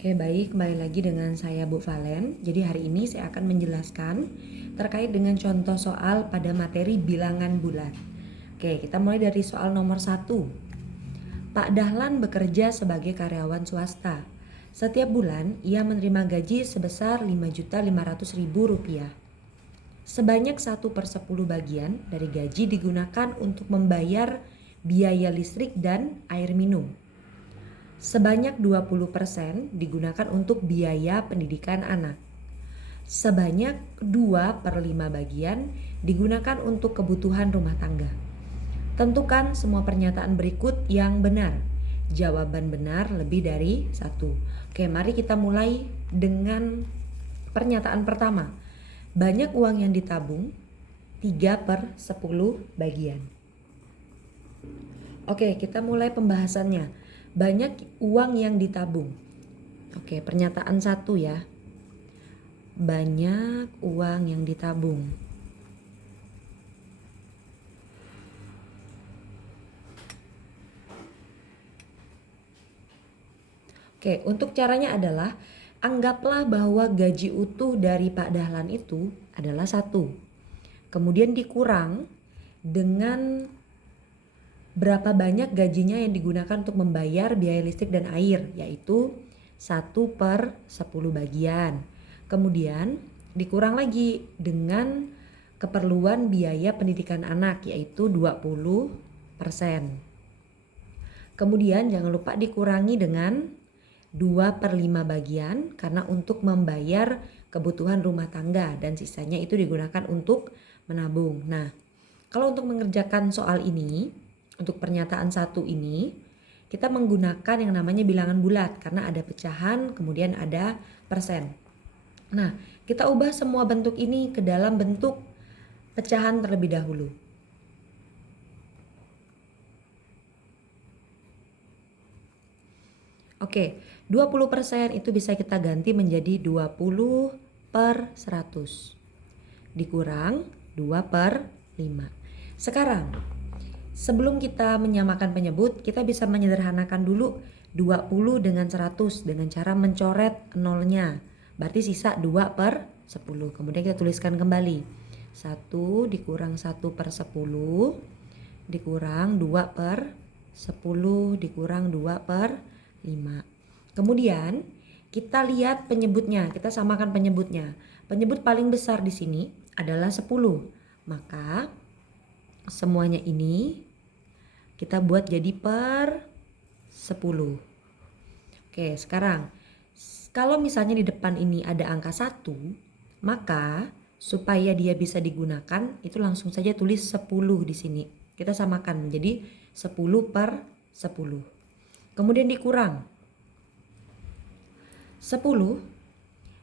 Oke, baik, kembali lagi dengan saya Bu Valen. Jadi hari ini saya akan menjelaskan terkait dengan contoh soal pada materi bilangan bulat. Oke, kita mulai dari soal nomor 1. Pak Dahlan bekerja sebagai karyawan swasta. Setiap bulan ia menerima gaji sebesar Rp5.500.000. Sebanyak 1/10 bagian dari gaji digunakan untuk membayar biaya listrik dan air minum. Sebanyak 20% digunakan untuk biaya pendidikan anak. Sebanyak 2/5 bagian digunakan untuk kebutuhan rumah tangga. Tentukan semua pernyataan berikut yang benar. Jawaban benar lebih dari 1. Oke, mari kita mulai dengan pernyataan pertama. Banyak uang yang ditabung, 3/10 bagian. Oke, kita mulai pembahasannya. Banyak uang yang ditabung. Oke, pernyataan 1 ya. Banyak uang yang ditabung. Oke, untuk caranya adalah anggaplah bahwa gaji utuh dari Pak Dahlan itu adalah 1. Kemudian dikurang dengan berapa banyak gajinya yang digunakan untuk membayar biaya listrik dan air, yaitu 1/10 bagian. Kemudian dikurang lagi dengan keperluan biaya pendidikan anak, yaitu 20%. Kemudian jangan lupa dikurangi dengan 2/5 bagian karena untuk membayar kebutuhan rumah tangga, dan sisanya itu digunakan untuk menabung. Nah, kalau untuk mengerjakan soal ini, untuk pernyataan 1 ini, kita menggunakan yang namanya bilangan bulat karena ada pecahan, kemudian ada persen. Nah, kita ubah semua bentuk ini ke dalam bentuk pecahan terlebih dahulu. Oke, 20% itu bisa kita ganti menjadi 20/100. Dikurang 2/5. Sekarang, sebelum kita menyamakan penyebut, kita bisa menyederhanakan dulu 20 dengan 100 dengan cara mencoret nolnya. Berarti sisa 2/10. Kemudian kita tuliskan kembali. 1 dikurang 1/10 dikurang 2/10 dikurang 2/5. Kemudian kita lihat penyebutnya, kita samakan penyebutnya. Penyebut paling besar di sini adalah 10. Maka semuanya ini kita buat jadi per 10. Oke, sekarang kalau misalnya di depan ini ada angka 1, maka supaya dia bisa digunakan itu langsung saja tulis 10 di sini. Kita samakan menjadi 10/10. Kemudian dikurang 10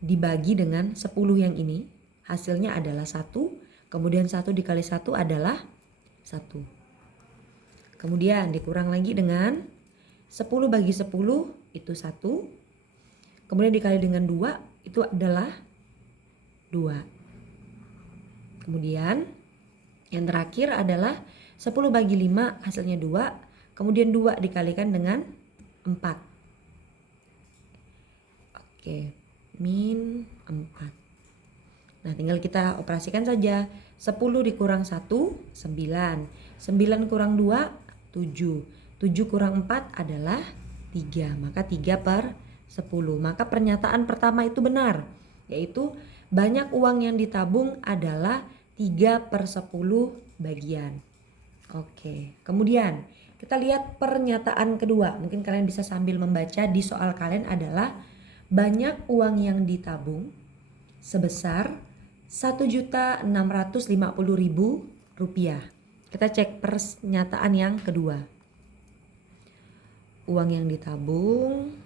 dibagi dengan 10 yang ini, hasilnya adalah 1. Kemudian 1 dikali 1 adalah 1. Kemudian dikurang lagi dengan 10 bagi 10 itu 1. Kemudian dikali dengan 2 itu adalah 2. Kemudian yang terakhir adalah 10 bagi 5 hasilnya 2. Kemudian 2 dikalikan dengan 4. Oke, min 4. Nah, tinggal kita operasikan saja. 10 dikurang 1, 9. 9 kurang 2, 7. 7 kurang 4 adalah 3. Maka 3/10. Maka pernyataan pertama itu benar, yaitu banyak uang yang ditabung adalah 3/10 bagian. Oke, kemudian kita lihat pernyataan kedua. Mungkin kalian bisa sambil membaca di soal kalian adalah banyak uang yang ditabung sebesar Rp1.650.000. Kita cek pernyataan yang kedua. Uang yang ditabung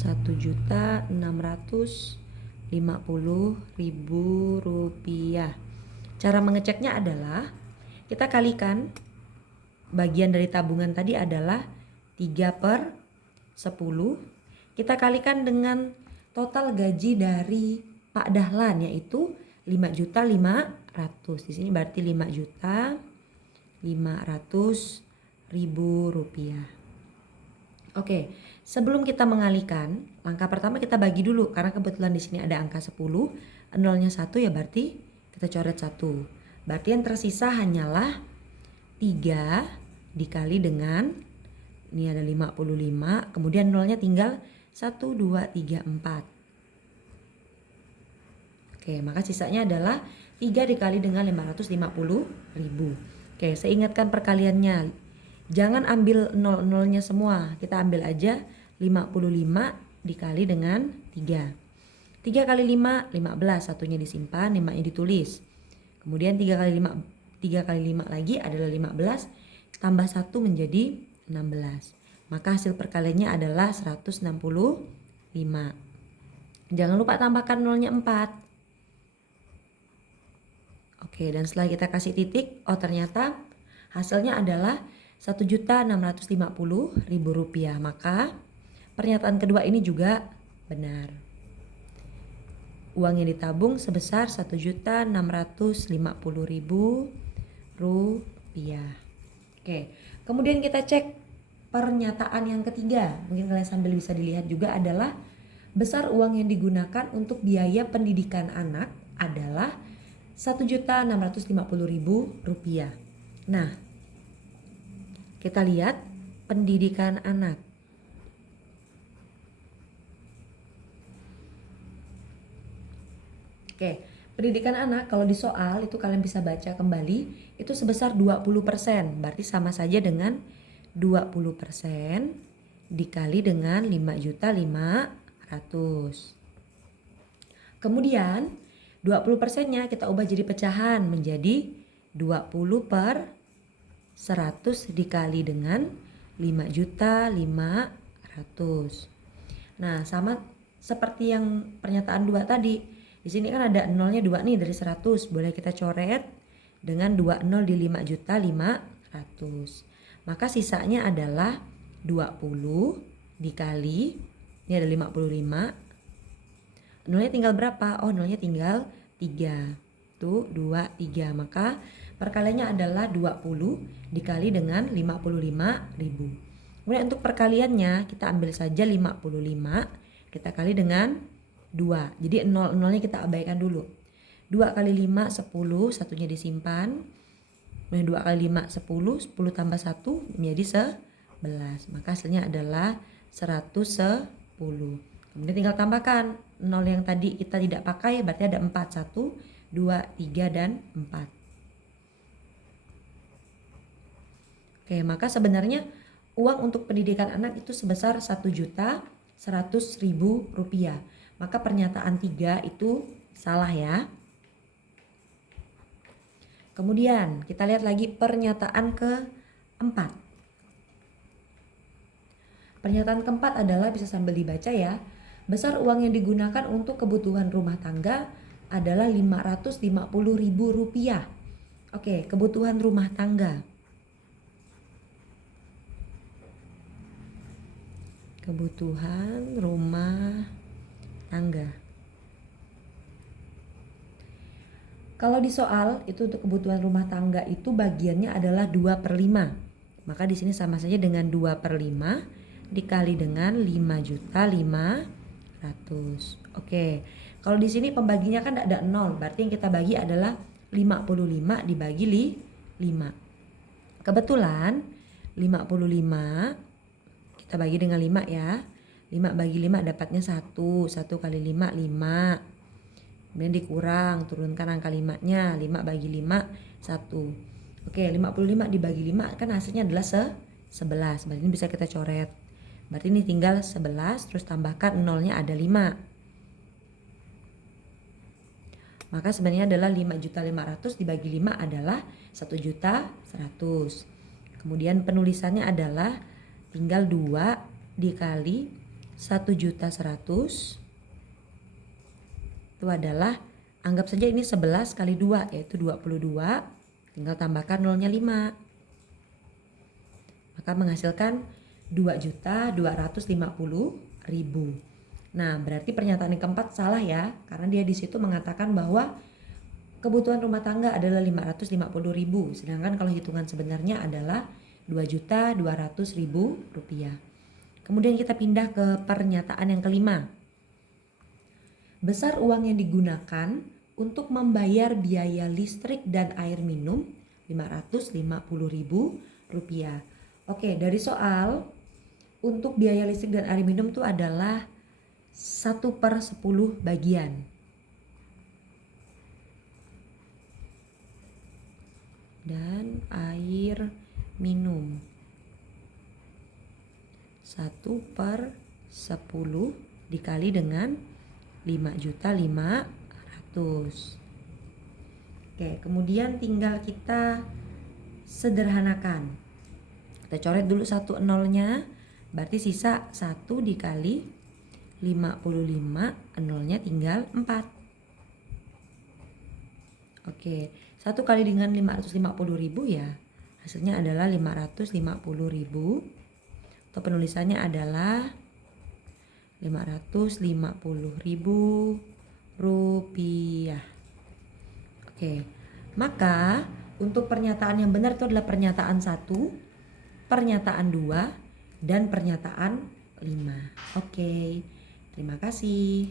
Rp1.650.000. Cara mengeceknya adalah kita kalikan bagian dari tabungan tadi adalah 3/10. Kita kalikan dengan total gaji dari Pak Dahlan yaitu 5.500.000. Di sini berarti 5 juta 500.000 rupiah. Oke, sebelum kita mengalihkan, langkah pertama kita bagi dulu karena kebetulan di sini ada angka 10, nolnya 1 ya berarti kita coret 1. Berarti yang tersisa hanyalah 3 dikali dengan ini ada 55, kemudian nolnya tinggal 1 2 3 4. Oke, maka sisanya adalah 3 dikali dengan 550.000. Oke, saya ingatkan perkaliannya. Jangan ambil nol-nolnya semua. Kita ambil aja 55 dikali dengan 3. 3 kali 5, 15. Satunya disimpan, 5-nya ditulis. Kemudian 3 kali 5 lagi adalah 15. Tambah 1 menjadi 16. Maka hasil perkaliannya adalah 165. Jangan lupa tambahkan nolnya 4. Oke, dan setelah kita kasih titik, oh ternyata hasilnya adalah Rp1.650.000. Maka pernyataan kedua ini juga benar. Uang yang ditabung sebesar Rp1.650.000. Oke, kemudian kita cek pernyataan yang ketiga. Mungkin kalian sambil bisa dilihat juga adalah besar uang yang digunakan untuk biaya pendidikan anak adalah Rp1.650.000. Nah, kita lihat pendidikan anak. Oke, pendidikan anak kalau di soal itu kalian bisa baca kembali itu sebesar 20%. Berarti sama saja dengan 20% dikali dengan 5.500.000. Kemudian 20%-nya kita ubah jadi pecahan menjadi 20/100 dikali dengan 5.500.000. Nah, sama seperti yang pernyataan 2 tadi. Di sini kan ada nolnya 2 nih dari 100. Boleh kita coret dengan 2 nol di 5.500.000. Maka sisanya adalah 20 dikali ini ada 55. Nolnya tinggal berapa? Oh, nolnya tinggal 3. Tuh, 2, 3. Maka perkaliannya adalah 20 dikali dengan 55.000. Kemudian untuk perkaliannya kita ambil saja 55. Kita kali dengan 2. Jadi nolnya kita abaikan dulu. 2 kali 5, 10. Satunya disimpan. Kemudian 2 kali 5, 10. 10 tambah 1 menjadi 11. Maka hasilnya adalah 110. Kemudian tinggal tambahkan nol yang tadi kita tidak pakai, berarti ada 4. 1, 2, 3, dan 4. Oke, maka sebenarnya uang untuk pendidikan anak itu sebesar Rp1.100.000. Maka pernyataan 3 itu salah ya. Kemudian kita lihat lagi pernyataan keempat. Pernyataan keempat adalah bisa sambil dibaca ya. Besar uang yang digunakan untuk kebutuhan rumah tangga adalah Rp550.000. Oke, kebutuhan rumah tangga. Kebutuhan rumah tangga. Kalau di soal itu untuk kebutuhan rumah tangga itu bagiannya adalah 2/5. Maka di sini sama saja dengan 2/5 dikali dengan 5.500.000. Oke. Kalau di sini pembaginya kan ada 0, berarti yang kita bagi adalah 55 dibagi 5. Kebetulan 55 kita bagi dengan 5 ya. 5 bagi 5 dapatnya 1. 1 kali 5, 5. Kemudian dikurang, turunkan angka 5-nya. 5 bagi 5, 1. Oke, 55 dibagi 5 kan hasilnya adalah 11. Berarti ini bisa kita coret. Berarti ini tinggal 11, terus tambahkan nolnya ada 5. Maka sebenarnya adalah 5.500.000 dibagi 5 adalah 1.100.000. Kemudian penulisannya adalah tinggal 2 dikali 1.100.000. Itu adalah, anggap saja ini 11 kali 2 yaitu 22. Tinggal tambahkan nolnya 5. Maka menghasilkan 2.250.000. Nah, berarti pernyataan yang keempat salah ya, karena dia di situ mengatakan bahwa kebutuhan rumah tangga adalah 550.000, sedangkan kalau hitungan sebenarnya adalah 2.200.000 rupiah. Kemudian kita pindah ke pernyataan yang kelima. Besar uang yang digunakan untuk membayar biaya listrik dan air minum 550.000 rupiah. Oke, dari soal untuk biaya listrik dan air minum itu adalah 1/10 bagian. Dan air minum 1/10 dikali dengan 5.500.000. Oke, kemudian tinggal kita sederhanakan. Kita coret dulu 1 nolnya, berarti sisa 1 dikali 55, nolnya tinggal 4. Oke, 1 kali dengan 550.000 ya, hasilnya adalah 550.000. Atau penulisannya adalah 550.000 rupiah. Oke, maka untuk pernyataan yang benar itu adalah pernyataan 1, pernyataan 2, dan pernyataan 5. Oke, terima kasih.